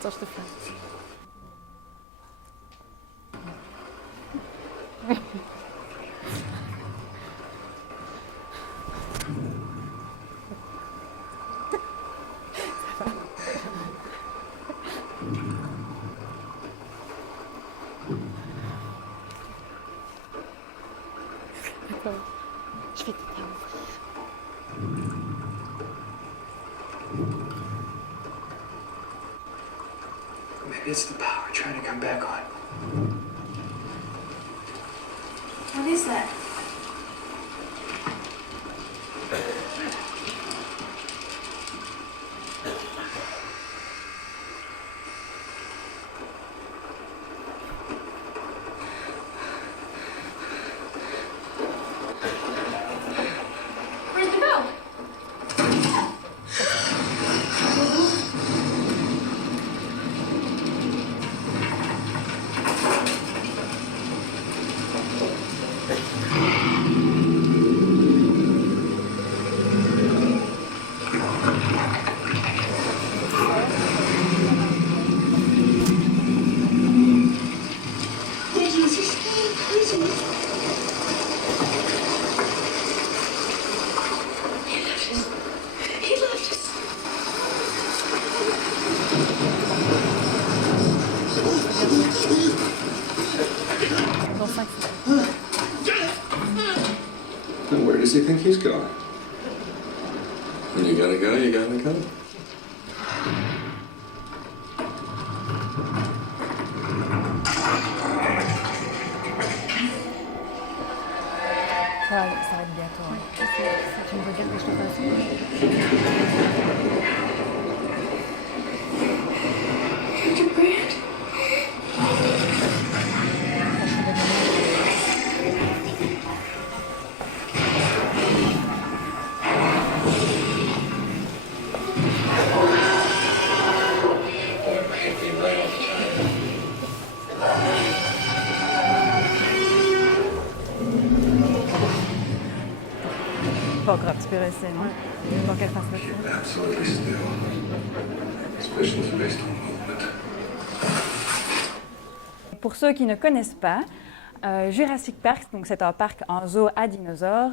Attends, je te fais. D'accord. Je vais te faire ouvrir. Maybe it's the power trying to come back on. What is that? Where'd it go? He left us. Dans 5 secondes. And where does he think he's going? When you gotta go, you gotta go. Ça va être bientôt. Hein. Tu me regardes que je te fasse. Dr. Grant? Pas encore un petit peu resté, non? Dans qu'elle fasse le tour. Absolutely still. Suspicions based on movement. Pour ceux qui ne connaissent pas, Jurassic Park, donc c'est un parc en zoo à dinosaures.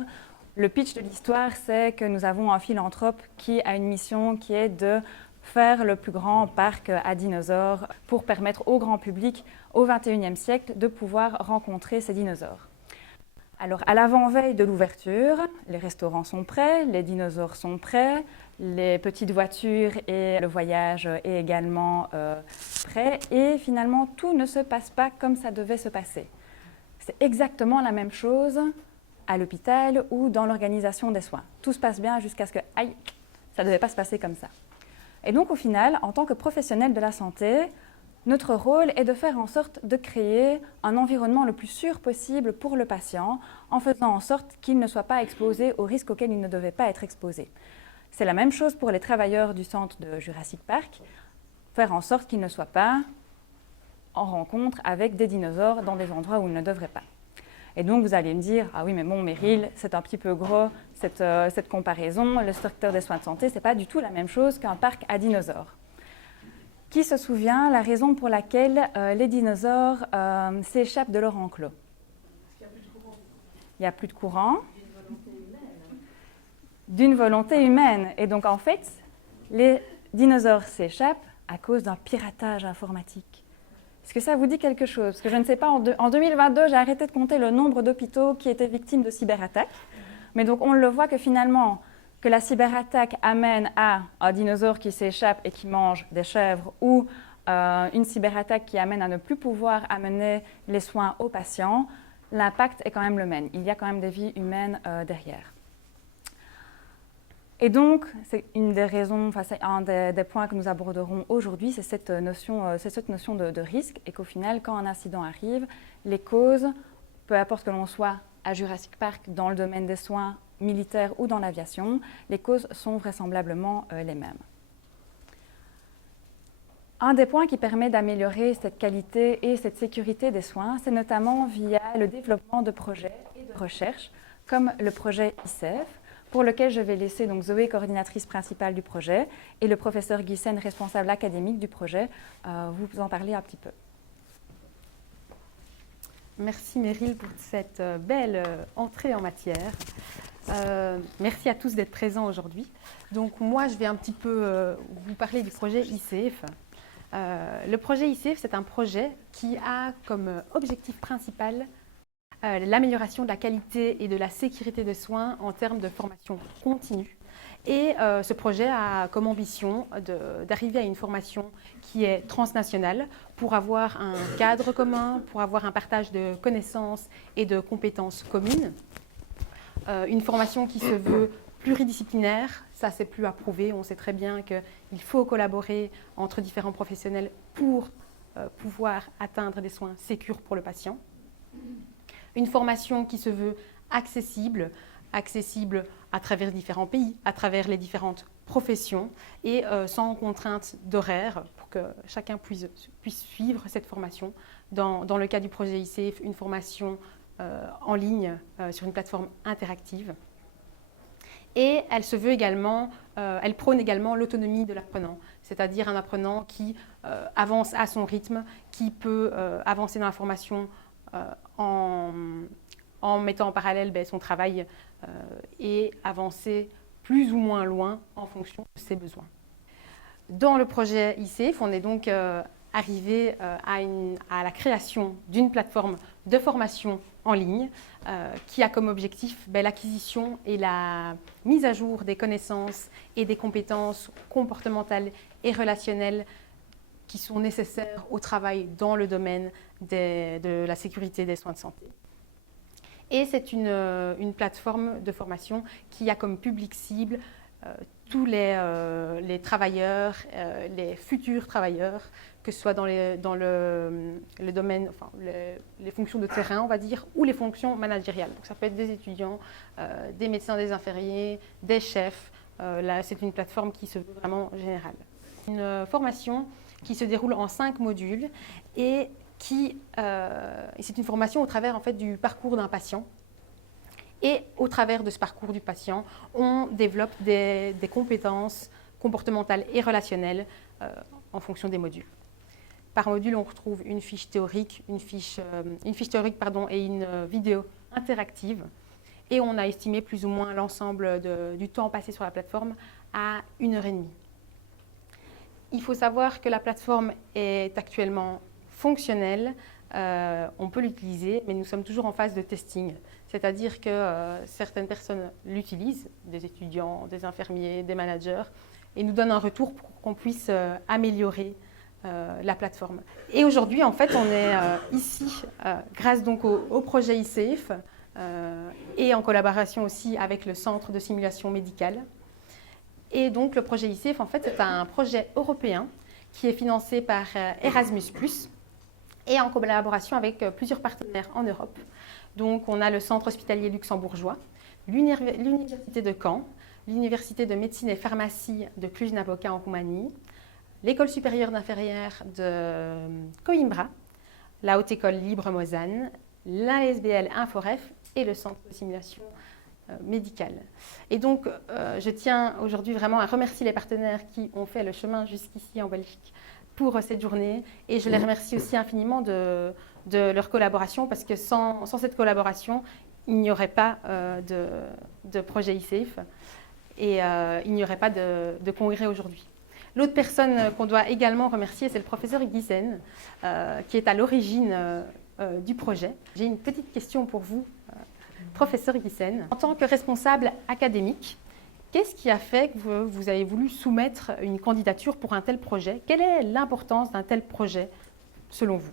Le pitch de l'histoire, c'est que nous avons un philanthrope qui a une mission qui est de faire le plus grand parc à dinosaures pour permettre au grand public au XXIe siècle de pouvoir rencontrer ces dinosaures. Alors, à l'avant-veille de l'ouverture, les restaurants sont prêts, les dinosaures sont prêts, les petites voitures et le voyage est également prêt. Et finalement, tout ne se passe pas comme ça devait se passer. C'est exactement la même chose à l'hôpital ou dans l'organisation des soins. Tout se passe bien jusqu'à ce que, aïe, ça ne devait pas se passer comme ça. Et donc, au final, en tant que professionnel de la santé, notre rôle est de faire en sorte de créer un environnement le plus sûr possible pour le patient, en faisant en sorte qu'il ne soit pas exposé aux risques auxquels il ne devait pas être exposé. C'est la même chose pour les travailleurs du centre de Jurassic Park, faire en sorte qu'ils ne soient pas en rencontre avec des dinosaures dans des endroits où ils ne devraient pas. Et donc vous allez me dire, ah oui mais bon Meryl, c'est un petit peu gros cette comparaison, le secteur des soins de santé, ce n'est pas du tout la même chose qu'un parc à dinosaures. Qui se souvient la raison pour laquelle les dinosaures s'échappent de leur enclos? Il n'y a plus de courant. D'une volonté humaine. Et donc en fait, les dinosaures s'échappent à cause d'un piratage informatique. Est-ce que ça vous dit quelque chose? Parce que je ne sais pas, en 2022, j'ai arrêté de compter le nombre d'hôpitaux qui étaient victimes de cyberattaques. Mais donc on le voit que finalement, que la cyberattaque amène à un dinosaure qui s'échappe et qui mange des chèvres ou une cyberattaque qui amène à ne plus pouvoir amener les soins aux patients, l'impact est quand même le même. Il y a quand même des vies humaines derrière. Et donc, c'est une des raisons, enfin, c'est un des points que nous aborderons aujourd'hui, c'est cette notion de risque et qu'au final, quand un incident arrive, les causes, peu importe que l'on soit à Jurassic Park dans le domaine des soins militaires ou dans l'aviation, les causes sont vraisemblablement les mêmes. Un des points qui permet d'améliorer cette qualité et cette sécurité des soins, c'est notamment via le développement de projets et de recherche, comme le projet ICEF, pour lequel je vais laisser donc Zoé, coordinatrice principale du projet, et le professeur Guissen, responsable académique du projet, vous en parler un petit peu. Merci Meryl pour cette belle entrée en matière. Merci à tous d'être présents aujourd'hui. Donc moi, je vais un petit peu vous parler du projet ICF. Le projet ICF, c'est un projet qui a comme objectif principal l'amélioration de la qualité et de la sécurité des soins en termes de formation continue. Et ce projet a comme ambition d'arriver à une formation qui est transnationale pour avoir un cadre commun, pour avoir un partage de connaissances et de compétences communes. Une formation qui se veut pluridisciplinaire, ça c'est plus à prouver. On sait très bien qu'il faut collaborer entre différents professionnels pour pouvoir atteindre des soins sécurs pour le patient. Une formation qui se veut accessible à travers différents pays, à travers les différentes professions et sans contrainte d'horaire pour que chacun puisse suivre cette formation. Dans le cas du projet ICF, une formation en ligne sur une plateforme interactive. Et elle se veut également, elle prône également l'autonomie de l'apprenant, c'est-à-dire un apprenant qui avance à son rythme, qui peut avancer dans la formation en mettant en parallèle son travail et avancer plus ou moins loin en fonction de ses besoins. Dans le projet ICF, on est donc arrivé à la création d'une plateforme de formation en ligne qui a comme objectif l'acquisition et la mise à jour des connaissances et des compétences comportementales et relationnelles qui sont nécessaires au travail dans le domaine de la sécurité des soins de santé. Et c'est une plateforme de formation qui a comme public cible tous les travailleurs, les futurs travailleurs, que ce soit dans le domaine, enfin, les fonctions de terrain, on va dire, ou les fonctions managériales. Donc, ça peut être des étudiants, des médecins, des infirmiers, des chefs. Là, c'est une plateforme qui se veut vraiment générale. Une formation qui se déroule en 5 modules et c'est une formation au travers en fait, du parcours d'un patient. Et au travers de ce parcours du patient, on développe des compétences comportementales et relationnelles en fonction des modules. Par module, on retrouve une fiche théorique, et une vidéo interactive. Et on a estimé plus ou moins l'ensemble du temps passé sur la plateforme à 1h30. Il faut savoir que la plateforme est actuellement fonctionnelle. On peut l'utiliser, mais nous sommes toujours en phase de testing. C'est-à-dire que certaines personnes l'utilisent, des étudiants, des infirmiers, des managers, et nous donnent un retour pour qu'on puisse améliorer la plateforme. Et aujourd'hui, en fait, on est ici grâce donc au projet ICF et en collaboration aussi avec le Centre de simulation médicale. Et donc, le projet ICF, en fait, c'est un projet européen qui est financé par Erasmus+, et en collaboration avec plusieurs partenaires en Europe. Donc, on a le Centre hospitalier luxembourgeois, l'Université de Caen, l'Université de médecine et pharmacie de Cluj-Napoca en Roumanie, l'École supérieure d'infirmières de Coimbra, la Haute École Libre Mozane, l'ASBL Inforef et le Centre de simulation médicale. Et donc, je tiens aujourd'hui vraiment à remercier les partenaires qui ont fait le chemin jusqu'ici en Belgique pour cette journée. Et je les remercie aussi infiniment de leur collaboration, parce que sans cette collaboration, il n'y aurait pas de projet ICF et il n'y aurait pas de congrès aujourd'hui. L'autre personne qu'on doit également remercier, c'est le professeur Guissen, qui est à l'origine du projet. J'ai une petite question pour vous, professeur Guissen. En tant que responsable académique, qu'est-ce qui a fait que vous avez voulu soumettre une candidature pour un tel projet? Quelle est l'importance d'un tel projet, selon vous?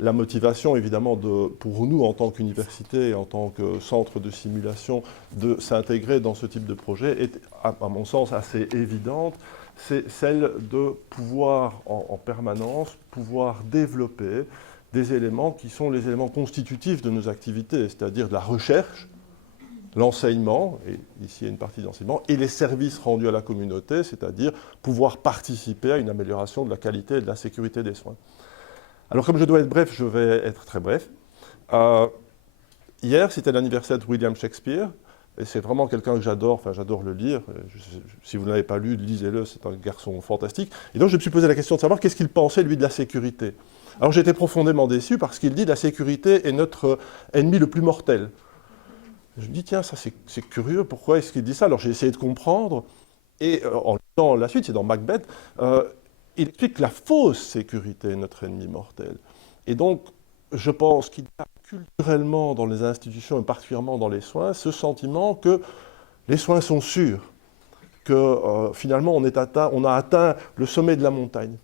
La motivation, évidemment, pour nous, en tant qu'université et en tant que centre de simulation, de s'intégrer dans ce type de projet est, à mon sens, assez évidente. C'est celle de pouvoir, en permanence, pouvoir développer des éléments qui sont les éléments constitutifs de nos activités, c'est-à-dire de la recherche, l'enseignement, et ici il y a une partie d'enseignement, et les services rendus à la communauté, c'est-à-dire pouvoir participer à une amélioration de la qualité et de la sécurité des soins. Alors comme je dois être bref, je vais être très bref. Hier, c'était l'anniversaire de William Shakespeare, Et c'est vraiment quelqu'un que j'adore, enfin j'adore le lire. Si vous ne l'avez pas lu, lisez-le, c'est un garçon fantastique. Et donc je me suis posé la question de savoir qu'est-ce qu'il pensait, lui, de la sécurité. Alors j'étais profondément déçu parce qu'il dit que la sécurité est notre ennemi le plus mortel. Je me dis, tiens, ça c'est curieux, pourquoi est-ce qu'il dit ça? Alors j'ai essayé de comprendre, et en lisant la suite, c'est dans Macbeth, il explique que la fausse sécurité est notre ennemi mortel. Et donc, je pense qu'il y a culturellement dans les institutions, et particulièrement dans les soins, ce sentiment que les soins sont sûrs, que finalement on a atteint le sommet de la montagne.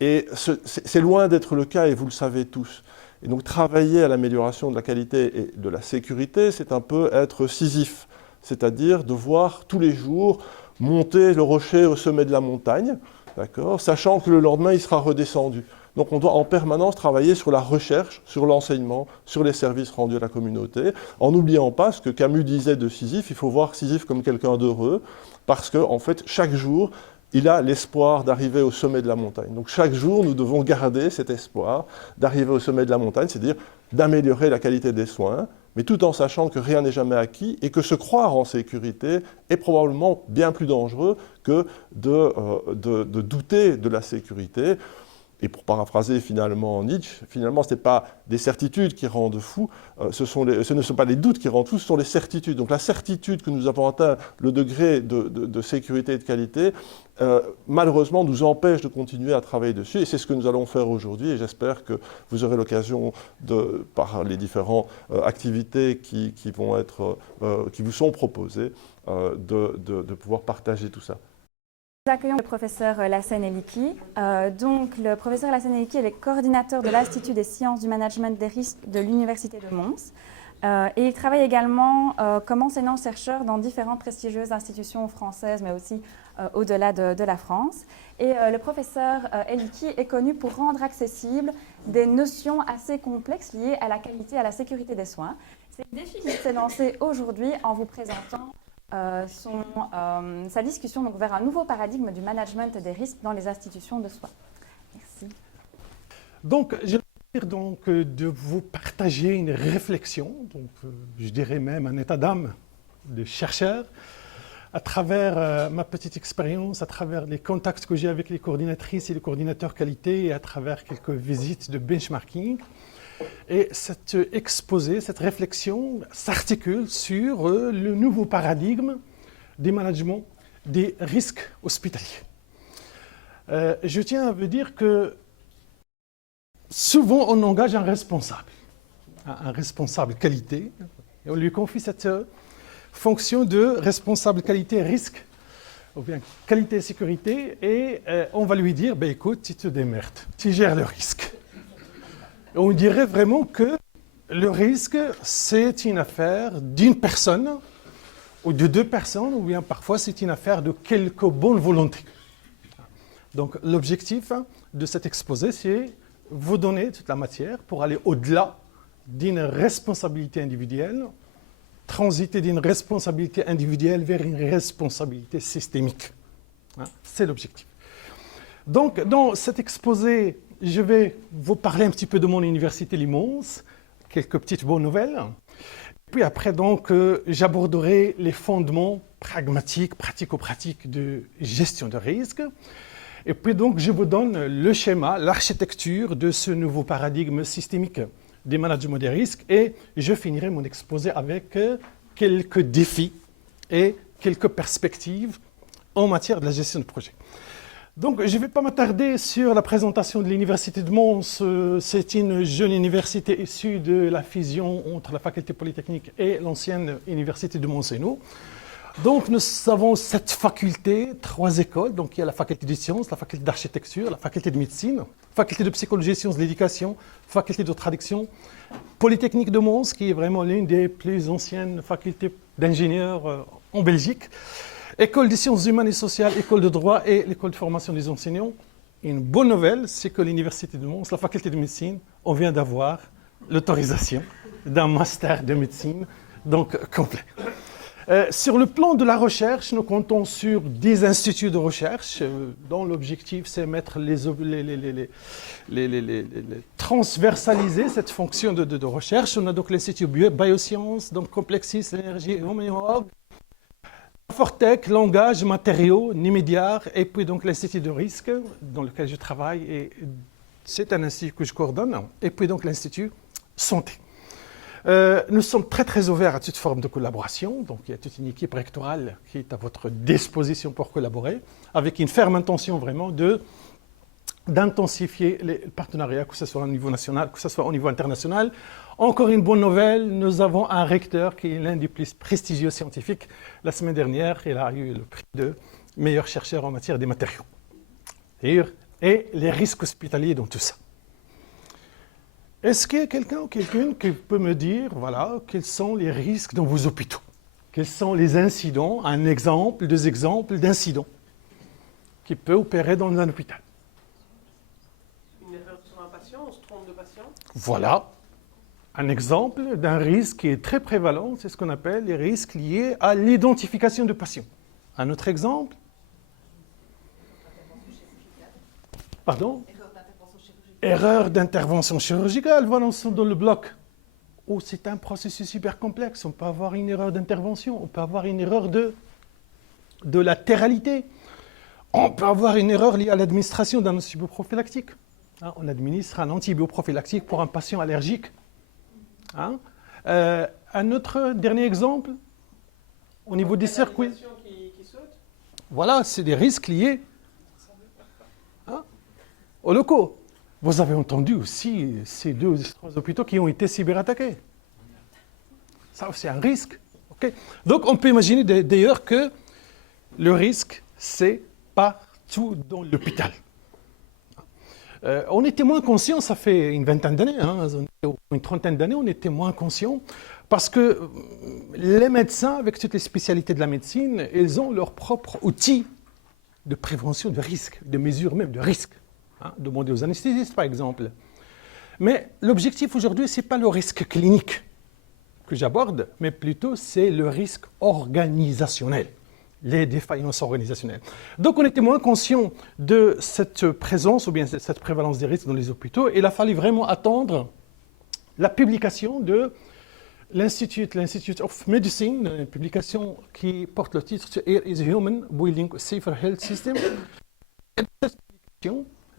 Et c'est loin d'être le cas, et vous le savez tous. Et donc travailler à l'amélioration de la qualité et de la sécurité, c'est un peu être Sisyphe, c'est-à-dire devoir tous les jours monter le rocher au sommet de la montagne, sachant que le lendemain il sera redescendu. Donc on doit en permanence travailler sur la recherche, sur l'enseignement, sur les services rendus à la communauté, en n'oubliant pas ce que Camus disait de Sisyphe, il faut voir Sisyphe comme quelqu'un d'heureux, parce qu'en fait, chaque jour, il a l'espoir d'arriver au sommet de la montagne. Donc chaque jour, nous devons garder cet espoir d'arriver au sommet de la montagne, c'est-à-dire d'améliorer la qualité des soins, mais tout en sachant que rien n'est jamais acquis et que se croire en sécurité est probablement bien plus dangereux que de douter de la sécurité. Et pour paraphraser finalement Nietzsche, finalement ce n'est pas des certitudes qui rendent fous, ce ne sont pas les doutes qui rendent fous, ce sont les certitudes. Donc la certitude que nous avons atteint le degré de sécurité et de qualité, malheureusement nous empêche de continuer à travailler dessus. Et c'est ce que nous allons faire aujourd'hui. Et j'espère que vous aurez l'occasion, par les différentes activités qui vous sont proposées, de pouvoir partager tout ça. Nous accueillons le professeur Lassen Eliki. Donc, le professeur Lassen Eliki est le coordinateur de l'Institut des sciences du management des risques de l'Université de Mons. Et il travaille également comme enseignant-chercheur dans différentes prestigieuses institutions françaises, mais aussi au-delà de la France. Et le professeur Eliki est connu pour rendre accessibles des notions assez complexes liées à la qualité et à la sécurité des soins. C'est le défi qu'il s'est lancé aujourd'hui en vous présentant sa discussion donc, vers un nouveau paradigme du management des risques dans les institutions de soins. Merci. Donc, j'ai le plaisir donc, de vous partager une réflexion, donc, je dirais même un état d'âme de chercheur, à travers ma petite expérience, à travers les contacts que j'ai avec les coordinatrices et les coordinateurs qualité, et à travers quelques visites de benchmarking. Et cet exposé, cette réflexion s'articule sur le nouveau paradigme du management des risques hospitaliers. Je tiens à vous dire que souvent on engage un responsable qualité, et on lui confie cette fonction de responsable qualité risque, ou bien qualité et sécurité, et on va lui dire, ben écoute, tu te démerdes, tu gères le risque. On dirait vraiment que le risque, c'est une affaire d'une personne, ou de deux personnes, ou bien parfois c'est une affaire de quelques bonnes volontés. Donc l'objectif de cet exposé, c'est vous donner toute la matière pour aller au-delà d'une responsabilité individuelle, transiter d'une responsabilité individuelle vers une responsabilité systémique. C'est l'objectif. Donc dans cet exposé, je vais vous parler un petit peu de mon université Limons, quelques petites bonnes nouvelles. Puis après, donc, j'aborderai les fondements pragmatiques, pratico-pratiques de gestion de risque. Et puis donc, je vous donne le schéma, l'architecture de ce nouveau paradigme systémique des managements des risques. Et je finirai mon exposé avec quelques défis et quelques perspectives en matière de la gestion de projet. Donc, je ne vais pas m'attarder sur la présentation de l'Université de Mons. C'est une jeune université issue de la fusion entre la faculté polytechnique et l'ancienne Université de Mons-Hainaut. Donc, nous avons cette faculté, 3 écoles. Donc, il y a la faculté des sciences, la faculté d'architecture, la faculté de médecine, la faculté de psychologie et sciences de l'éducation, faculté de traduction, Polytechnique de Mons, qui est vraiment l'une des plus anciennes facultés d'ingénieurs en Belgique. École des sciences humaines et sociales, école de droit et l'école de formation des enseignants. Et une bonne nouvelle, c'est que l'Université de Mons, la faculté de médecine, on vient d'avoir l'autorisation d'un master de médecine, donc complet. Sur le plan de la recherche, nous comptons sur des instituts de recherche dont l'objectif c'est mettre transversaliser cette fonction de recherche. On a donc l'Institut Biosciences, donc Complexis, Énergie et Homéorg, Fortec, Langage, Matériaux, Nimédiar, et puis donc l'Institut de risque dans lequel je travaille, et c'est un institut que je coordonne, et puis donc l'Institut Santé. Nous sommes très très ouverts à toute forme de collaboration, donc il y a toute une équipe rectorale qui est à votre disposition pour collaborer, avec une ferme intention vraiment d'intensifier les partenariats, que ce soit au niveau national, que ce soit au niveau international. Encore une bonne nouvelle, nous avons un recteur qui est l'un des plus prestigieux scientifiques. La semaine dernière, il a eu le prix de meilleur chercheur en matière des matériaux. Et les risques hospitaliers dans tout ça. Est-ce qu'il y a quelqu'un ou quelqu'une qui peut me dire, voilà, quels sont les risques dans vos hôpitaux? Quels sont les incidents, un exemple, deux exemples d'incidents qui peuvent opérer dans un hôpital? Une erreur sur un patient, on se trompe de patient. Voilà un exemple d'un risque qui est très prévalent, c'est ce qu'on appelle les risques liés à l'identification de patients. Un autre exemple? Pardon? Erreur d'intervention chirurgicale, voilà, on sont dans le bloc. Oh, c'est un processus hyper complexe, on peut avoir une erreur d'intervention, on peut avoir une erreur de latéralité, on peut avoir une erreur liée à l'administration d'un antibioprophylactique. Hein, on administre un antibioprophylactique pour un patient allergique. Hein. Un autre dernier exemple, au niveau des circuits. Qui saute. Voilà, c'est des risques liés aux locaux. Vous avez entendu aussi ces 2 ou 3 hôpitaux qui ont été cyberattaqués. Ça, c'est un risque. Okay. Donc, on peut imaginer d'ailleurs que le risque, c'est partout dans l'hôpital. On était moins conscients, ça fait une vingtaine d'années, une trentaine d'années, on était moins conscients parce que les médecins, avec toutes les spécialités de la médecine, ils ont leur propre outil de prévention de risque, de mesure même de risque. Demandez aux anesthésistes, par exemple. Mais l'objectif aujourd'hui, ce n'est pas le risque clinique que j'aborde, mais plutôt c'est le risque organisationnel, les défaillances organisationnelles. Donc on était moins conscient de cette présence ou bien de cette prévalence des risques dans les hôpitaux. Et il a fallu vraiment attendre la publication de l'Institute of Medicine, une publication qui porte le titre « Air is Human, Building a Safer Health System ».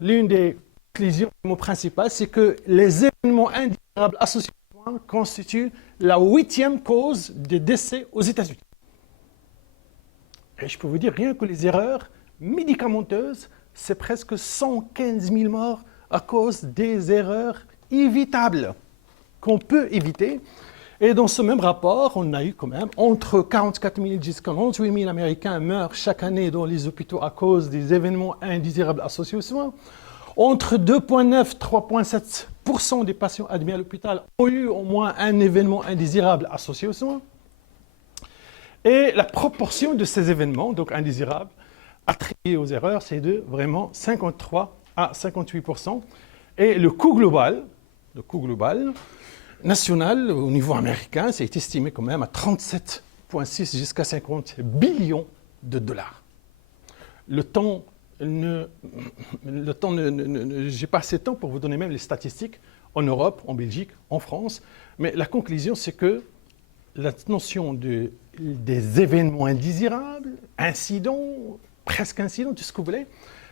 L'une des conclusions principales, c'est que les événements indésirables associés aux soins constituent la 8e cause de décès aux États-Unis. Et je peux vous dire, rien que les erreurs médicamenteuses, c'est presque 115 000 morts à cause des erreurs évitables qu'on peut éviter. Et dans ce même rapport, on a eu quand même entre 44 000 jusqu'à 98 000 Américains meurent chaque année dans les hôpitaux à cause des événements indésirables associés aux soins. Entre 2,9 et 3,7% des patients admis à l'hôpital ont eu au moins un événement indésirable associé aux soins. Et la proportion de ces événements, donc indésirables, attribués aux erreurs, c'est de vraiment 53 à 58%. Et le coût global national, au niveau américain, c'est estimé quand même à 37,6 jusqu'à 50 billions de dollars. Le temps, j'ai pas assez de temps pour vous donner même les statistiques en Europe, en Belgique, en France, mais la conclusion, c'est que la notion des événements indésirables, incidents, presque incidents, tout ce que vous voulez,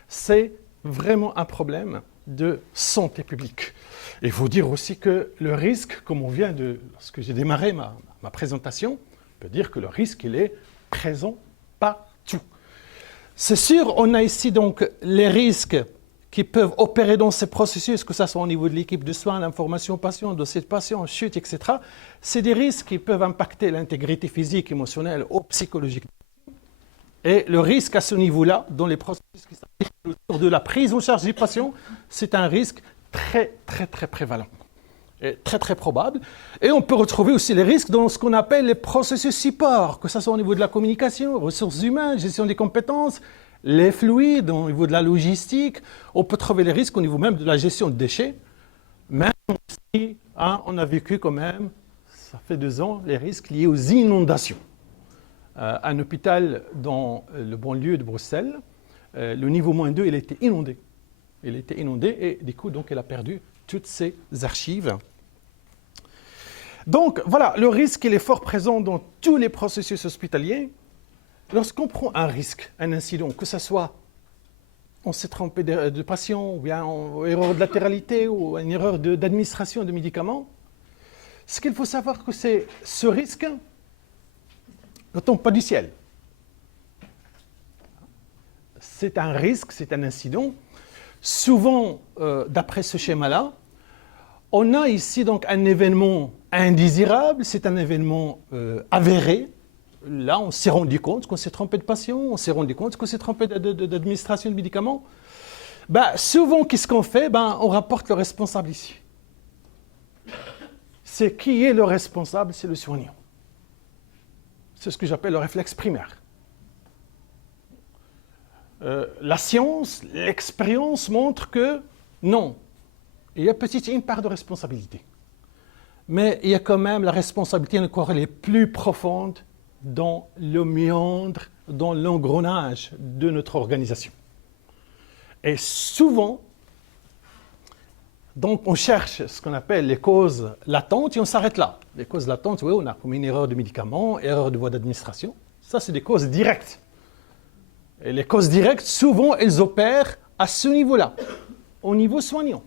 c'est vraiment un problème de santé publique. Et il faut dire aussi que le risque, comme on vient de, lorsque j'ai démarré ma présentation, on peut dire que le risque, il est présent partout. C'est sûr, on a ici donc les risques qui peuvent opérer dans ces processus, que ce soit au niveau de l'équipe de soins, l'information patient, dossier de patient, chute, etc. C'est des risques qui peuvent impacter l'intégrité physique, émotionnelle ou psychologique. Et le risque à ce niveau-là, dans les processus qui s'appliquent autour de la prise en charge des patients, c'est un risque très, très, très prévalent. Et très, très probable. Et on peut retrouver aussi les risques dans ce qu'on appelle les processus support, que ce soit au niveau de la communication, ressources humaines, gestion des compétences, les fluides, au niveau de la logistique. On peut trouver les risques au niveau même de la gestion de déchets. Même si on a vécu quand même, ça fait 2 ans, les risques liés aux inondations. un hôpital dans le banlieue de Bruxelles. Le niveau -2, il a été inondé. Il a été inondé et du coup, donc, elle a perdu toutes ses archives. Donc, voilà, le risque, il est fort présent dans tous les processus hospitaliers. Lorsqu'on prend un risque, un incident, que ce soit on s'est trompé de patient, ou bien en erreur de latéralité, ou une erreur d'administration de médicaments, ce qu'il faut savoir que c'est ce risque ne tombe pas du ciel. C'est un risque, c'est un incident. Souvent, d'après ce schéma-là, on a ici donc un événement indésirable, c'est un événement avéré. Là, on s'est rendu compte qu'on s'est trompé de patient, on s'est rendu compte qu'on s'est trompé d'administration de médicaments. Souvent, qu'est-ce qu'on fait? On rapporte le responsable ici. C'est qui est le responsable? C'est le soignant. C'est ce que j'appelle le réflexe primaire. La science, l'expérience montre que non, il y a peut-être une part de responsabilité. Mais il y a quand même la responsabilité encore les plus profonde dans le méandre, dans l'engrenage de notre organisation. Et souvent, donc on cherche ce qu'on appelle les causes latentes et on s'arrête là. Les causes latentes, oui, on a commis une erreur de médicament, erreur de voie d'administration. Ça, c'est des causes directes. Et les causes directes, souvent, elles opèrent à ce niveau-là, au niveau soignant.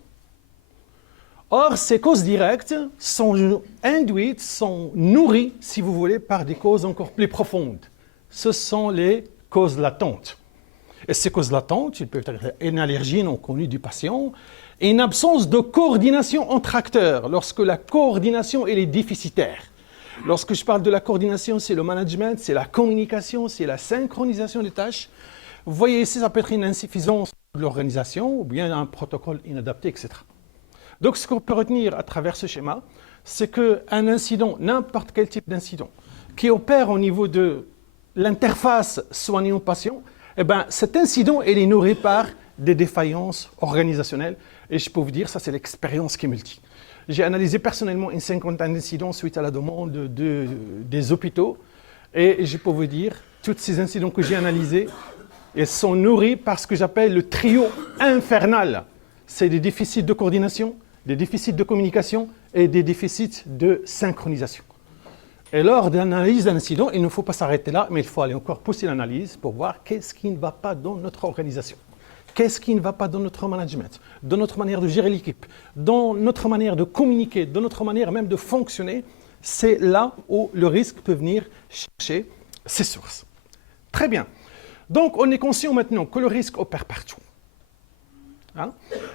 Or, ces causes directes sont induites, sont nourries, si vous voulez, par des causes encore plus profondes. Ce sont les causes latentes. Et ces causes latentes, il peut être une allergie non connue du patient, et une absence de coordination entre acteurs, lorsque la coordination elle est déficitaire. Lorsque je parle de la coordination, c'est le management, c'est la communication, c'est la synchronisation des tâches. Vous voyez ici, ça peut être une insuffisance de l'organisation, ou bien un protocole inadapté, etc. Donc, ce qu'on peut retenir à travers ce schéma, c'est qu'un incident, n'importe quel type d'incident, qui opère au niveau de l'interface soignant-patient, cet incident il est nourri par des défaillances organisationnelles. Et je peux vous dire, ça c'est l'expérience qui multiplie. J'ai analysé personnellement une 50aine d'incidents suite à la demande des hôpitaux. Et je peux vous dire, tous ces incidents que j'ai analysés, ils sont nourris par ce que j'appelle le trio infernal. C'est des déficits de coordination, des déficits de communication et des déficits de synchronisation. Et lors de l'analyse d'un incident, il ne faut pas s'arrêter là, mais il faut aller encore pousser l'analyse pour voir qu'est-ce qui ne va pas dans notre organisation. Qu'est-ce qui ne va pas dans notre management, dans notre manière de gérer l'équipe, dans notre manière de communiquer, dans notre manière même de fonctionner. C'est là où le risque peut venir chercher ses sources. Très bien. Donc, on est conscient maintenant que le risque opère partout.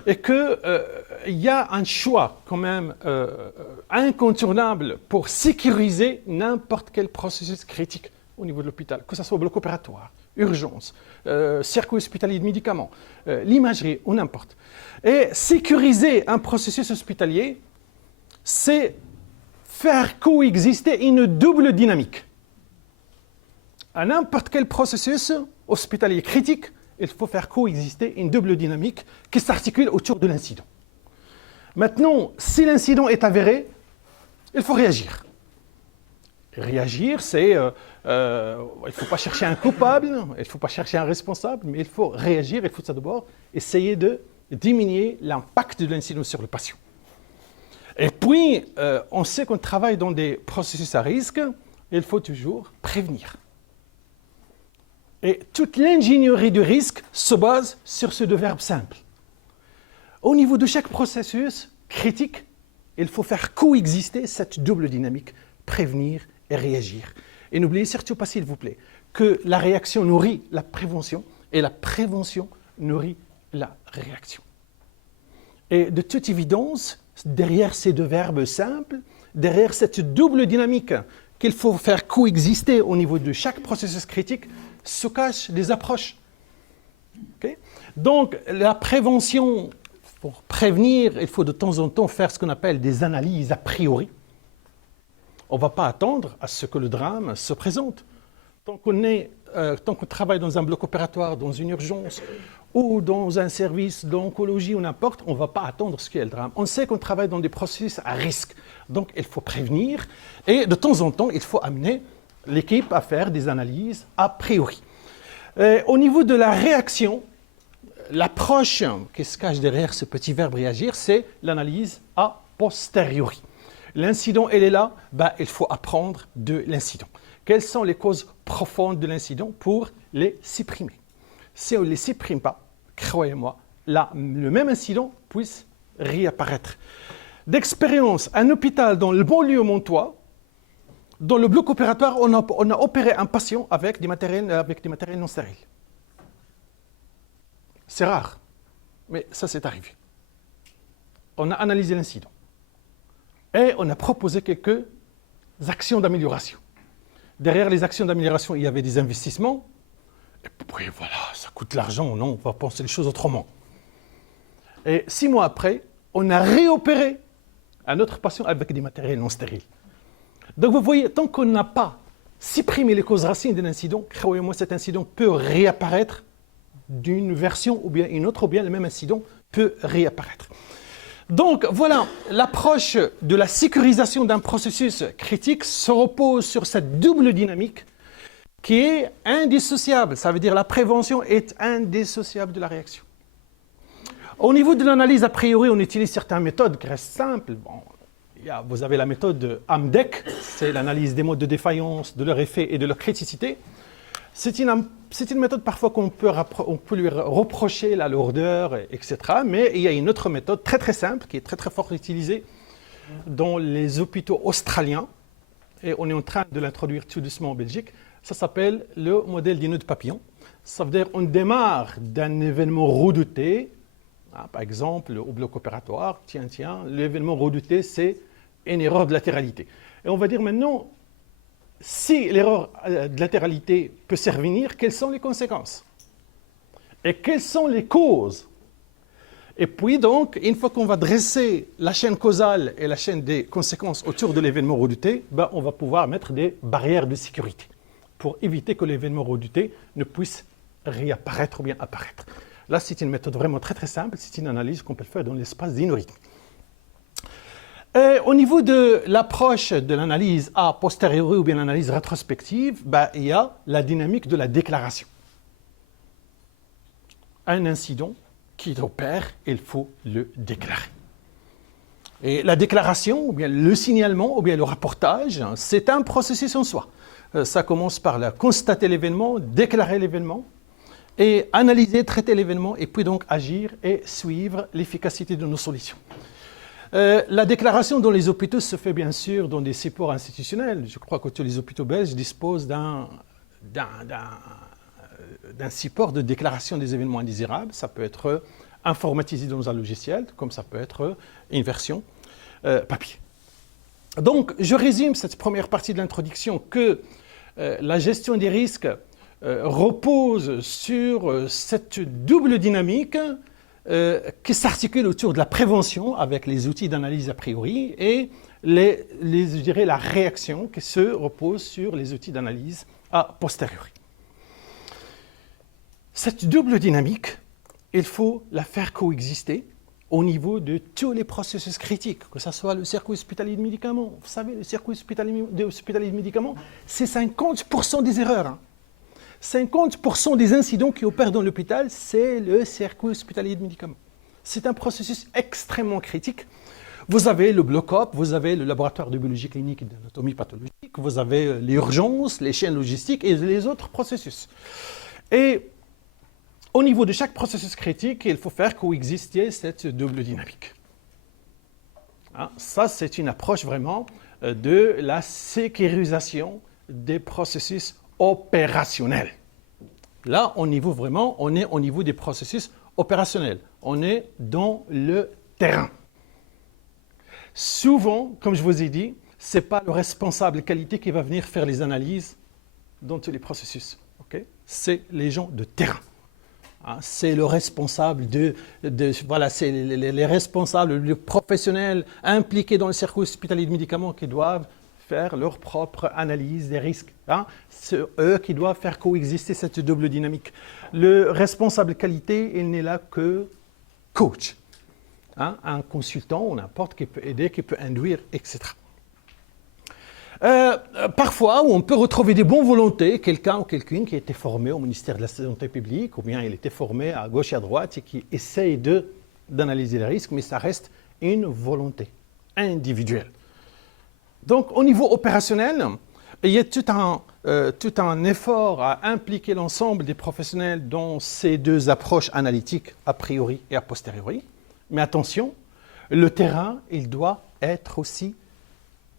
Et qu'il y a un choix quand même incontournable pour sécuriser n'importe quel processus critique au niveau de l'hôpital, que ce soit bloc opératoire, urgence, circuit hospitalier de médicaments, l'imagerie ou n'importe. Et sécuriser un processus hospitalier, c'est faire coexister une double dynamique. À n'importe quel processus hospitalier critique, il faut faire coexister une double dynamique qui s'articule autour de l'incident. Maintenant, si l'incident est avéré, il faut réagir. Réagir, c'est... il ne faut pas chercher un coupable, il ne faut pas chercher un responsable, mais il faut réagir, il faut d'abord essayer de diminuer l'impact de l'incident sur le patient. Et puis, on sait qu'on travaille dans des processus à risque, il faut toujours prévenir. Et toute l'ingénierie du risque se base sur ces deux verbes simples. Au niveau de chaque processus critique, il faut faire coexister cette double dynamique, prévenir et réagir. Et n'oubliez surtout pas, s'il vous plaît, que la réaction nourrit la prévention et la prévention nourrit la réaction. Et de toute évidence, derrière ces deux verbes simples, derrière cette double dynamique qu'il faut faire coexister au niveau de chaque processus critique, se cachent des approches. Okay? Donc, la prévention, pour prévenir, il faut de temps en temps faire ce qu'on appelle des analyses a priori. On ne va pas attendre à ce que le drame se présente. Tant qu'on travaille dans un bloc opératoire, dans une urgence, ou dans un service d'oncologie ou n'importe, on ne va pas attendre ce qu'est le drame. On sait qu'on travaille dans des processus à risque. Donc, il faut prévenir. Et de temps en temps, il faut amener l'équipe à faire des analyses a priori. Au niveau de la réaction, l'approche qui se cache derrière ce petit verbe réagir, c'est l'analyse a posteriori. L'incident, elle est là, il faut apprendre de l'incident. Quelles sont les causes profondes de l'incident pour les supprimer? Si on ne les supprime pas, croyez-moi, là, le même incident puisse réapparaître. D'expérience, un hôpital dans le banlieue montois, dans le bloc opératoire, on a opéré un patient avec des matériels non stériles. C'est rare, mais ça c'est arrivé. On a analysé l'incident et on a proposé quelques actions d'amélioration. Derrière les actions d'amélioration, il y avait des investissements. Et puis voilà, ça coûte de l'argent, non, on va penser les choses autrement. Et 6 mois après, on a réopéré un autre patient avec des matériels non stériles. Donc vous voyez, tant qu'on n'a pas supprimé les causes racines d'un incident, croyez-moi, cet incident peut réapparaître d'une version ou bien une autre, ou bien le même incident peut réapparaître. Donc voilà, l'approche de la sécurisation d'un processus critique se repose sur cette double dynamique qui est indissociable. Ça veut dire la prévention est indissociable de la réaction. Au niveau de l'analyse, a priori, on utilise certaines méthodes qui restent simples. Bon, vous avez la méthode AMDEC, c'est l'analyse des modes de défaillance, de leur effet et de leur criticité. C'est une méthode parfois on peut lui reprocher la lourdeur, etc. Mais il y a une autre méthode très très simple qui est très très fort utilisée dans les hôpitaux australiens. Et on est en train de l'introduire tout doucement en Belgique. Ça s'appelle le modèle des nœuds de papillon. Ça veut dire qu'on démarre d'un événement redouté. Par exemple, au bloc opératoire, l'événement redouté, c'est une erreur de latéralité. Et on va dire maintenant, si l'erreur de latéralité peut survenir, quelles sont les conséquences? Et quelles sont les causes? Et puis donc, une fois qu'on va dresser la chaîne causale et la chaîne des conséquences autour de l'événement redouté, on va pouvoir mettre des barrières de sécurité pour éviter que l'événement redouté ne puisse réapparaître ou bien apparaître. Là, c'est une méthode vraiment très très simple, c'est une analyse qu'on peut faire dans l'espace d'une rythme. Au niveau de l'approche de l'analyse a posteriori ou bien l'analyse rétrospective, il y a la dynamique de la déclaration. Un incident qui opère, il faut le déclarer. Et la déclaration, ou bien le signalement, ou bien le rapportage, c'est un processus en soi. Ça commence par constater l'événement, déclarer l'événement, et analyser, traiter l'événement, et puis donc agir et suivre l'efficacité de nos solutions. La déclaration dans les hôpitaux se fait bien sûr dans des supports institutionnels. Je crois que tous les hôpitaux belges disposent d'un support de déclaration des événements indésirables. Ça peut être informatisé dans un logiciel, comme ça peut être une version papier. Donc, je résume cette première partie de l'introduction que la gestion des risques repose sur cette double dynamique qui s'articule autour de la prévention avec les outils d'analyse a priori et je dirais la réaction qui se repose sur les outils d'analyse a posteriori. Cette double dynamique, il faut la faire coexister au niveau de tous les processus critiques, que ce soit le circuit hospitalier de médicaments. Vous savez, le circuit hospitalier de médicaments, c'est 50% des erreurs. Hein. 50% des incidents qui opèrent dans l'hôpital, c'est le circuit hospitalier de médicaments. C'est un processus extrêmement critique. Vous avez le bloc-op, vous avez le laboratoire de biologie clinique et d'anatomie pathologique, vous avez les urgences, les chaînes logistiques et les autres processus. Et au niveau de chaque processus critique, il faut faire coexister cette double dynamique. Hein, ça, c'est une approche vraiment de la sécurisation des processus opérationnels. Là, on est au niveau des processus opérationnels. On est dans le terrain. Souvent, comme je vous ai dit, ce n'est pas le responsable qualité qui va venir faire les analyses dans tous les processus. Okay? C'est les gens de terrain. Hein, c'est le responsable c'est les responsables, les professionnels impliqués dans le circuit hospitalier de médicaments qui doivent faire leur propre analyse des risques. Hein. C'est eux qui doivent faire coexister cette double dynamique. Le responsable qualité, il n'est là que coach. Hein, un consultant ou n'importe qui peut aider, qui peut induire, etc. Parfois, on peut retrouver des bonnes volontés, quelqu'un ou quelqu'une qui a été formé au ministère de la Santé publique, ou bien il était formé à gauche et à droite et qui essaye d'analyser les risques, mais ça reste une volonté individuelle. Donc, au niveau opérationnel, il y a tout un effort à impliquer l'ensemble des professionnels dans ces deux approches analytiques, a priori et a posteriori. Mais attention, le terrain, il doit être aussi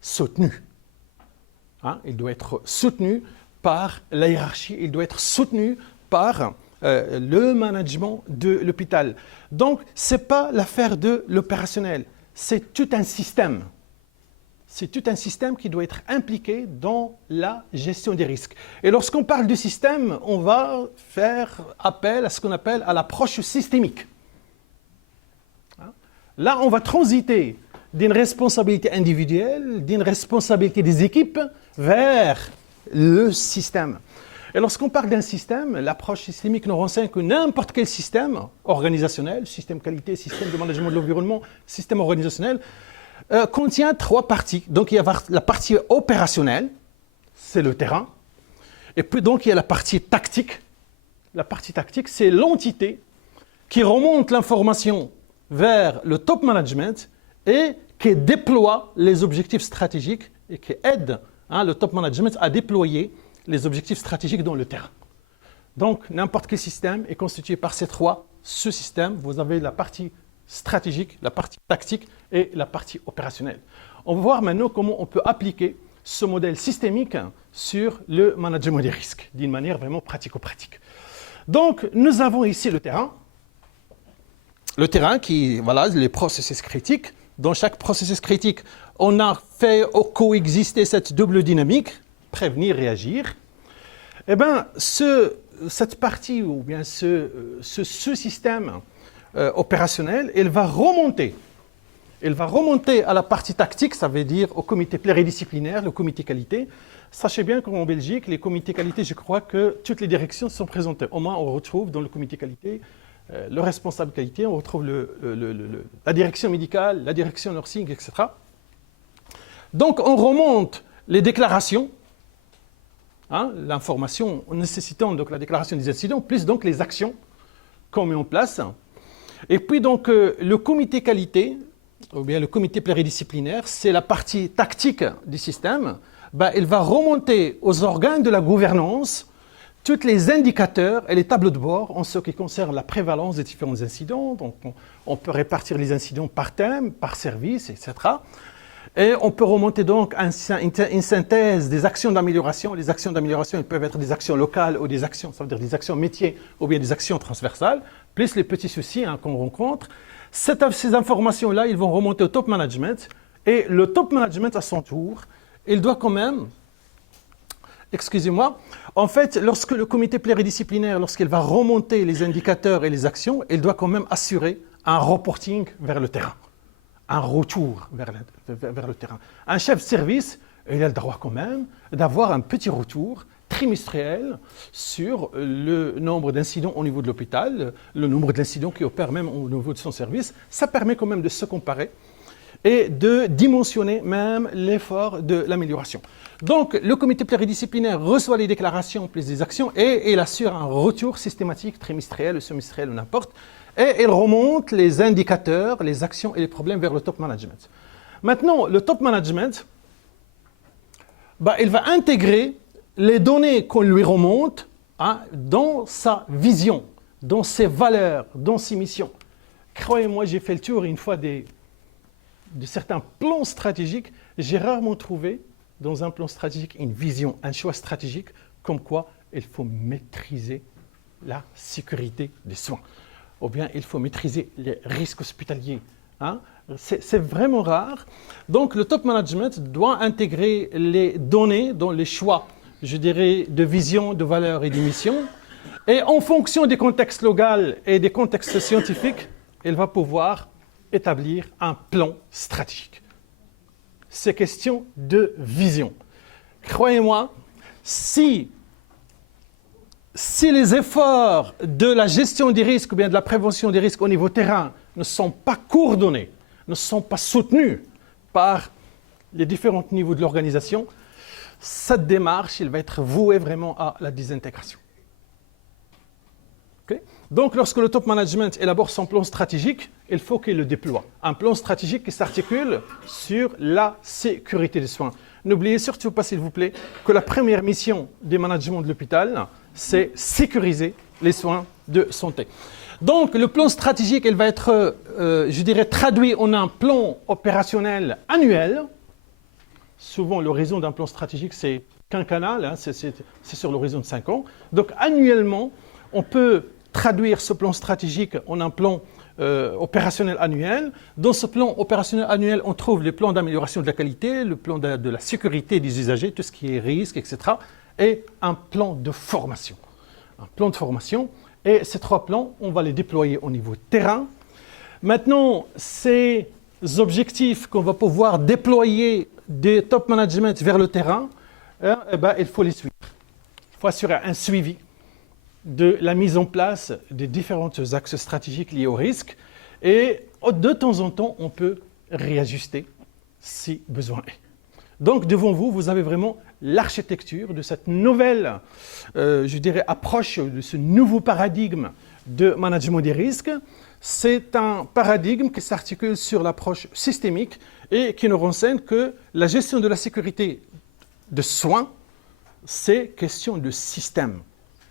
soutenu. Il doit être soutenu par la hiérarchie, il doit être soutenu par le management de l'hôpital. Donc, ce n'est pas l'affaire de l'opérationnel, c'est tout un système. C'est tout un système qui doit être impliqué dans la gestion des risques. Et lorsqu'on parle de système, on va faire appel à ce qu'on appelle à l'approche systémique. Là, on va transiter d'une responsabilité individuelle, d'une responsabilité des équipes, vers le système. Et lorsqu'on parle d'un système, l'approche systémique nous renseigne que n'importe quel système organisationnel, système qualité, système de management de l'environnement, système organisationnel, contient trois parties. Donc il y a la partie opérationnelle, c'est le terrain. Et puis donc il y a la partie tactique. La partie tactique, c'est l'entité qui remonte l'information vers le top management et qui déploie les objectifs stratégiques et qui aide le top management à déployer les objectifs stratégiques dans le terrain. Donc, n'importe quel système est constitué par ces trois sous-systèmes. Vous avez la partie stratégique, la partie tactique et la partie opérationnelle. On va voir maintenant comment on peut appliquer ce modèle systémique sur le management des risques d'une manière vraiment pratico-pratique. Donc, nous avons ici le terrain. Le terrain qui, voilà, les processus critiques. Dans chaque processus critique, on a fait coexister cette double dynamique, prévenir, réagir. Eh bien, cette partie, ou bien ce système opérationnel, il va remonter. Il va remonter à la partie tactique, ça veut dire au comité pluridisciplinaire, le comité qualité. Sachez bien qu'en Belgique, les comités qualité, je crois que toutes les directions sont présentées. Au moins, on retrouve dans le comité qualité le responsable qualité, on retrouve la direction médicale, la direction nursing, etc. Donc, on remonte les déclarations, l'information nécessitant donc la déclaration des incidents, plus donc les actions qu'on met en place. Et puis donc, le comité qualité, ou bien le comité pluridisciplinaire, c'est la partie tactique du système. Il va remonter aux organes de la gouvernance tous les indicateurs et les tableaux de bord en ce qui concerne la prévalence des différents incidents. Donc, on peut répartir les incidents par thème, par service, etc. Et on peut remonter donc à une synthèse des actions d'amélioration. Les actions d'amélioration, elles peuvent être des actions locales ou des actions, ça veut dire des actions métiers ou bien des actions transversales, plus les petits soucis qu'on rencontre. Ces informations-là, ils vont remonter au top management. Et le top management, à son tour, il doit quand même... Excusez-moi. En fait, lorsque le comité pluridisciplinaire, lorsqu'il va remonter les indicateurs et les actions, il doit quand même assurer un reporting vers le terrain, un retour vers le terrain. Un chef de service, il a le droit quand même d'avoir un petit retour trimestriel sur le nombre d'incidents au niveau de l'hôpital, le nombre d'incidents qui opèrent même au niveau de son service. Ça permet quand même de se comparer et de dimensionner même l'effort de l'amélioration. Donc, le comité pluridisciplinaire reçoit les déclarations plus les actions et il assure un retour systématique, trimestriel ou semestriel ou n'importe, et il remonte les indicateurs, les actions et les problèmes vers le top management. Maintenant, le top management, il va intégrer les données qu'on lui remonte dans sa vision, dans ses valeurs, dans ses missions. Croyez-moi, j'ai fait le tour une fois de certains plans stratégiques, j'ai rarement trouvé dans un plan stratégique une vision, un choix stratégique, comme quoi il faut maîtriser la sécurité des soins, ou bien il faut maîtriser les risques hospitaliers. C'est vraiment rare. Donc le top management doit intégrer les données dans les choix, je dirais, de vision, de valeur et de mission. Et en fonction des contextes locaux et des contextes scientifiques, il va pouvoir établir un plan stratégique. C'est question de vision. Croyez-moi, si les efforts de la gestion des risques ou bien de la prévention des risques au niveau terrain ne sont pas coordonnés, ne sont pas soutenus par les différents niveaux de l'organisation, cette démarche, elle va être vouée vraiment à la désintégration. Okay? Donc, lorsque le top management élabore son plan stratégique, il faut qu'il le déploie. Un plan stratégique qui s'articule sur la sécurité des soins. N'oubliez surtout pas, s'il vous plaît, que la première mission des managements de l'hôpital, c'est sécuriser les soins de santé. Donc, le plan stratégique, il va être, je dirais, traduit en un plan opérationnel annuel. Souvent, l'horizon d'un plan stratégique, c'est quinquennal, hein, c'est sur l'horizon de 5 ans. Donc, annuellement, on peut traduire ce plan stratégique en un plan opérationnel annuel. Dans ce plan opérationnel annuel, on trouve les plans d'amélioration de la qualité, le plan de la sécurité des usagers, tout ce qui est risque, etc. Et un plan de formation. Un plan de formation. Et ces 3 plans, on va les déployer au niveau terrain. Maintenant, ces objectifs qu'on va pouvoir déployer des top management vers le terrain, il faut les suivre. Il faut assurer un suivi de la mise en place des différents axes stratégiques liés au risque. Et de temps en temps, on peut réajuster si besoin est. Donc, devant vous, vous avez vraiment l'architecture de cette nouvelle, je dirais, approche, de ce nouveau paradigme de management des risques. C'est un paradigme qui s'articule sur l'approche systémique et qui nous renseigne que la gestion de la sécurité de soins, c'est question de système.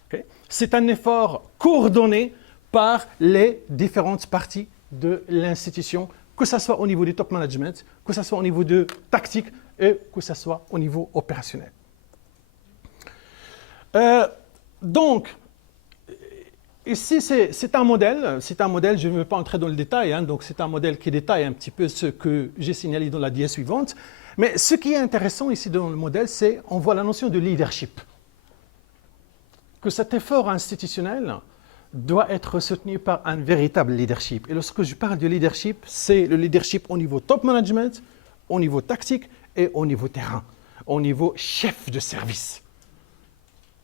Okay? C'est un effort coordonné par les différentes parties de l'institution, que ce soit au niveau du top management, que ce soit au niveau de tactique et que ce soit au niveau opérationnel. Donc, ici, c'est un modèle, je ne vais pas entrer dans le détail, hein, donc c'est un modèle qui détaille un petit peu ce que j'ai signalé dans la diapositive suivante. Mais ce qui est intéressant ici dans le modèle, c'est qu'on voit la notion de leadership. Que cet effort institutionnel doit être soutenu par un véritable leadership. Et lorsque je parle de leadership, c'est le leadership au niveau top management, au niveau tactique et au niveau terrain, au niveau chef de service.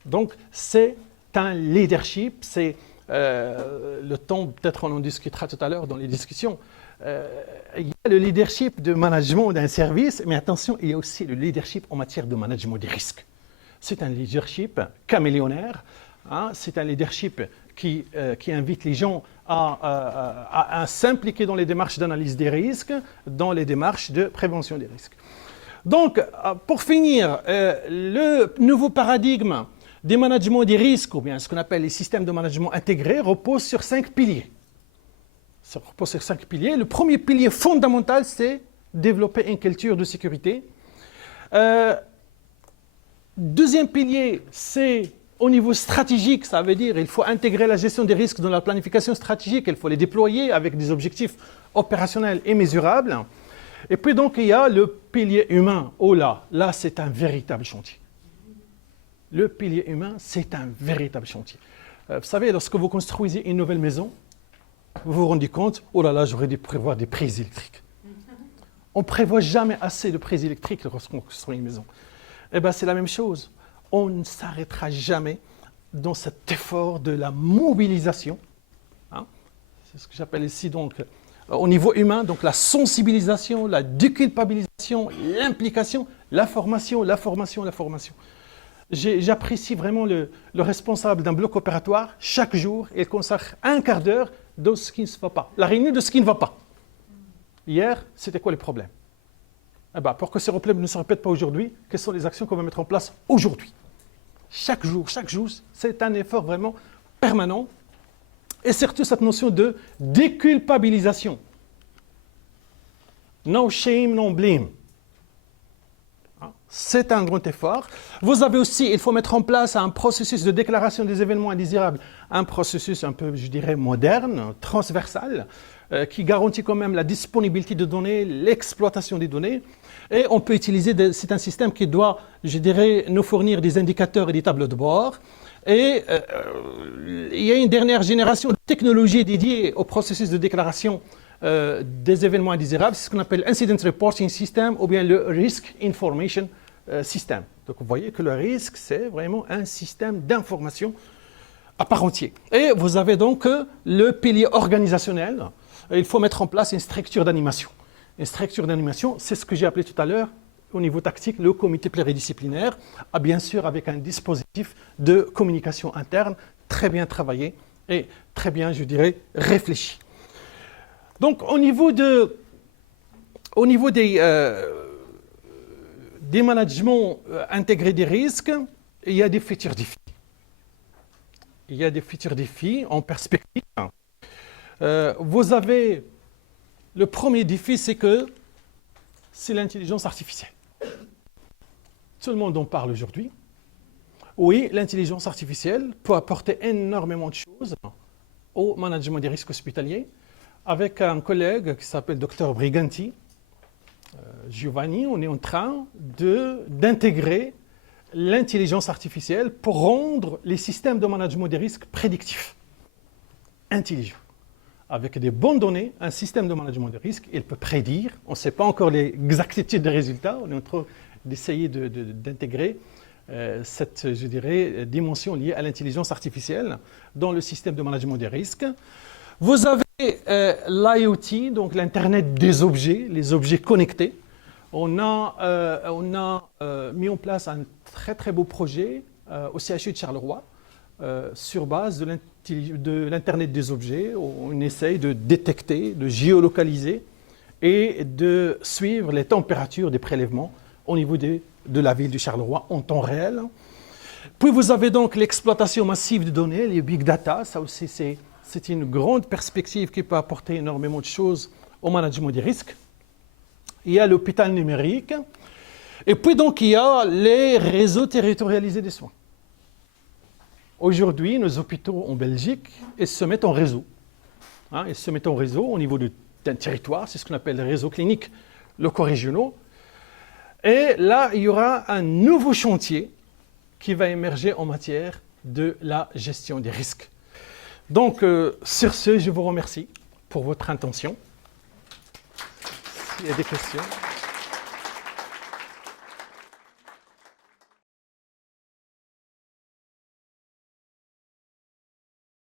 Donc, c'est un leadership, c'est le temps, peut-être on en discutera tout à l'heure dans les discussions, il y a le leadership de management d'un service, mais attention, il y a aussi le leadership en matière de management des risques. C'est un leadership caméléonaire, hein, c'est un leadership qui invite les gens à s'impliquer dans les démarches d'analyse des risques, dans les démarches de prévention des risques. Donc, pour finir, le nouveau paradigme des managements des risques, ou bien ce qu'on appelle les systèmes de management intégrés, repose sur 5 piliers. Ça repose sur 5 piliers. Le premier pilier fondamental, c'est développer une culture de sécurité. Deuxième pilier, c'est au niveau stratégique, ça veut dire qu'il faut intégrer la gestion des risques dans la planification stratégique, il faut les déployer avec des objectifs opérationnels et mesurables. Et puis donc, il y a le pilier humain. Oh là c'est un véritable chantier. Le pilier humain, c'est un véritable chantier. Vous savez, lorsque vous construisez une nouvelle maison, vous vous rendez compte, oh là là, j'aurais dû prévoir des prises électriques. On ne prévoit jamais assez de prises électriques lorsqu'on construit une maison. Eh bien, c'est la même chose. On ne s'arrêtera jamais dans cet effort de la mobilisation. Hein? C'est ce que j'appelle ici, donc, au niveau humain, donc la sensibilisation, la déculpabilisation, l'implication, la formation. J'apprécie vraiment le responsable d'un bloc opératoire. Chaque jour, il consacre un quart d'heure dans ce qui ne va pas. La réunion de ce qui ne va pas. Hier, c'était quoi les problèmes? Eh bien, pour que ces problèmes ne se répètent pas aujourd'hui, quelles sont les actions qu'on va mettre en place aujourd'hui? Chaque jour, c'est un effort vraiment permanent. Et surtout cette notion de déculpabilisation. No shame, no blame. C'est un grand effort. Vous avez aussi, il faut mettre en place un processus de déclaration des événements indésirables, un processus un peu, je dirais, moderne, transversal, qui garantit quand même la disponibilité de données, l'exploitation des données. Et on peut utiliser, c'est un système qui doit, je dirais, nous fournir des indicateurs et des tableaux de bord. Et il y a une dernière génération de technologies dédiées au processus de déclaration des événements indésirables, c'est ce qu'on appelle Incident Reporting System ou bien le Risk Information System. Donc vous voyez que le risque, c'est vraiment un système d'information à part entière. Et vous avez donc le pilier organisationnel. Il faut mettre en place une structure d'animation. Une structure d'animation, c'est ce que j'ai appelé tout à l'heure au niveau tactique, le comité pluridisciplinaire, bien sûr avec un dispositif de communication interne très bien travaillé et très bien, je dirais, réfléchi. Donc, au niveau des managements intégrés des risques, il y a des futurs défis. Il y a des futurs défis en perspective. Vous avez le premier défi, c'est l'intelligence artificielle. Tout le monde en parle aujourd'hui. Oui, l'intelligence artificielle peut apporter énormément de choses au management des risques hospitaliers. Avec un collègue qui s'appelle Dr Briganti, Giovanni, on est en train d'intégrer l'intelligence artificielle pour rendre les systèmes de management des risques prédictifs, intelligents. Avec des bonnes données, un système de management des risques, il peut prédire, on ne sait pas encore l'exactitude des résultats, on est en train d'essayer d'intégrer cette, je dirais, dimension liée à l'intelligence artificielle dans le système de management des risques. Vous avez l'IoT, donc l'Internet des objets, les objets connectés. On a mis en place un très très beau projet au CHU de Charleroi sur base de l'Internet des objets. On essaye de détecter, de géolocaliser et de suivre les températures des prélèvements au niveau de la ville de Charleroi en temps réel. Puis vous avez donc l'exploitation massive de données, les big data. Ça aussi, c'est une grande perspective qui peut apporter énormément de choses au management des risques. Il y a l'hôpital numérique. Et puis donc, il y a les réseaux territorialisés des soins. Aujourd'hui, nos hôpitaux en Belgique, ils se mettent en réseau. Ils se mettent en réseau au niveau d'un territoire. C'est ce qu'on appelle les réseaux cliniques locaux régionaux. Et là, il y aura un nouveau chantier qui va émerger en matière de la gestion des risques. Donc, sur ce, je vous remercie pour votre attention. S'il y a des questions.